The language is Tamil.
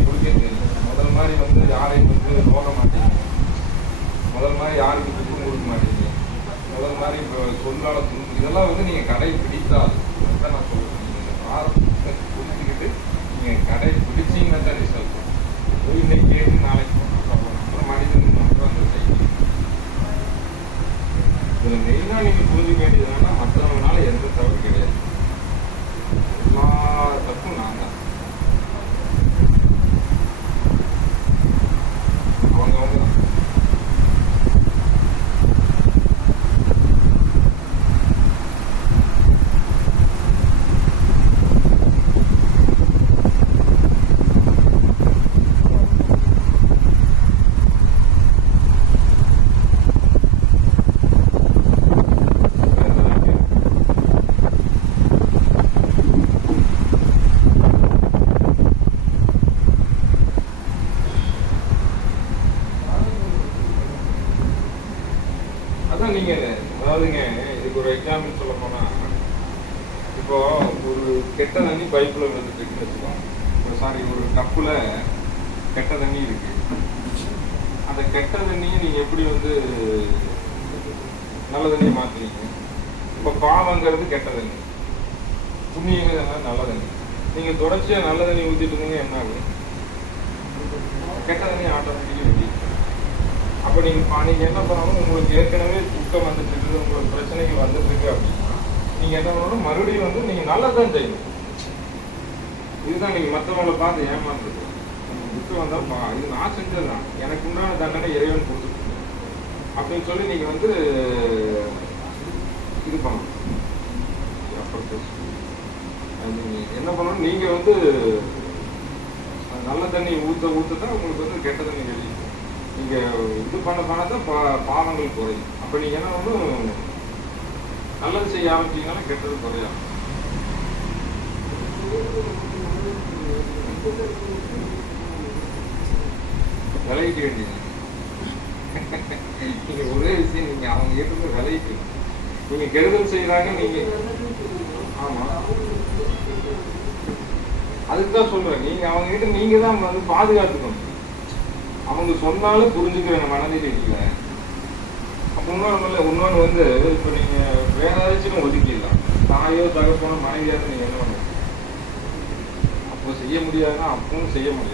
குடிக்கிறது முதல் மாதிரி வந்து யாரையும் வந்து போக மாட்டேங்குது முதல் மாதிரி யாருக்கு துக்கம் கொடுக்க மாட்டேங்குது முதல் மாதிரி இப்போ சொல்லால இதெல்லாம் வந்து நீங்கள் கடைபிடித்தால் தான் நான் சொல்கிறேன் நீங்கள் பாரத்தை புரிஞ்சுக்கிட்டு நீங்கள் கடை பிடிச்சிங்கன்னா தான் ரிசல்ட் போய் இன்னைக்கு கேட்டு நாளைக்கு அப்புறம் மனிதன் மட்டும் அந்த செய்தி இதில் மெயினாக நீங்கள் புரிஞ்சுக்க வேண்டியது என்னன்னா மற்றவங்களால எந்த தவறு கிடையாது. எல்லா தப்பும் நான் தான். அதான் நீங்கள் அதாவதுங்க இதுக்கு ஒரு எக்ஸாம்பிள் சொல்ல போனால் இப்போ ஒரு கெட்ட தண்ணி பைப்பில் விழுந்துட்டு இருக்குன்னு சாரி ஒரு கப்பில் கெட்ட தண்ணி இருக்கு. அந்த கெட்ட தண்ணியை நீங்கள் எப்படி வந்து நல்ல தண்ணியை மாற்றுறீங்க இப்போ பாவங்கிறது கெட்ட தண்ணி. புண்ணியங்கிறது நல்ல தண்ணி. நீங்கள் தொடர்ச்சியாக நல்ல தண்ணி ஊற்றிட்டு இருந்தீங்க என்ன ஆகும்? கெட்ட தண்ணி ஆட்டோமேட்டிக்காக வெளியே அப்போ நீங்கள் பா நீங்கள் என்ன பண்ணணும்? உங்களுக்கு ஏற்கனவே துக்கம் வந்துட்டு இருக்குது. உங்களுக்கு பிரச்சனைகள் வந்துட்டு இருக்கு அப்படின்னா நீங்கள் என்ன பண்ணணும்? மறுபடியும் வந்து நீங்கள் நல்லா தான் செய்யணும். இதுதான் நீங்கள் மற்றவங்களை பார்த்து ஏமாந்துருக்கு துக்கம் வந்தால் பா இது நான் செஞ்சது தான். எனக்கு உண்டான தண்டனை இறைவன் கொடுத்துருக்கு. அப்படின்னு சொல்லி நீங்கள் வந்து இது பண்ணணும். அப்புறம் என்ன பண்ணணும்? நீங்கள் வந்து நல்ல தண்ணி ஊற்ற ஊற்ற தான் உங்களுக்கு வந்து கெட்ட தண்ணி வெளியே நீங்க இது பண்ண பண்ண தான் பா- பாவங்கள் குறையும் அப்ப நீங்க என்ன வந்து நல்லது செய்ய ஆரம்பிச்சீங்கன்னா கெட்டது குறையும் விலகிக்க வேண்டியது. நீங்க ஒரே விஷயம் நீங்க அவங்க கிட்ட விலகிக்கணும் நீங்க கெடுதல் செய்யறாங்க நீங்க ஆமா. அதுக்கு தான் சொல்கிறேன் நீங்க அவங்க கிட்ட நீங்க தான் வந்து பாதுகாத்துக்கணும். அவங்க சொன்னாலும் புரிஞ்சுக்கிற மனநிலை இல்லை அப்போ இன்னொன்று இல்லை இன்னொன்று வந்து இப்போ நீங்கள் வேற ஏதாச்சும் ஒதுக்கிடலாம். தாயோ தகப்பனோ மனைவியாவது நீங்கள் என்ன பண்ணுங்க அப்போ செய்ய முடியாதுன்னா அப்பவும் செய்ய முடியாது.